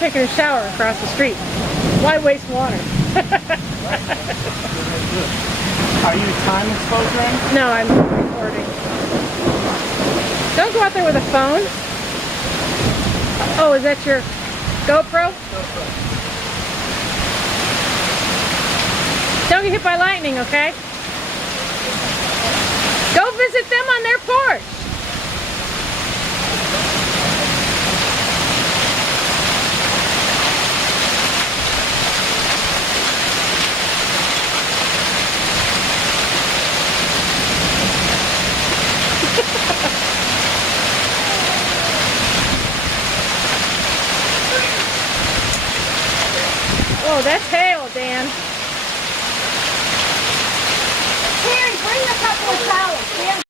taking a shower across the street. Why waste water? Are you time exposure? No, I'm recording. Don't go out there with a phone. Oh, is that your GoPro? Don't get hit by lightning, okay? Go visit them on their porch. Oh, that's hail, Dan. Here, bring a couple of towels.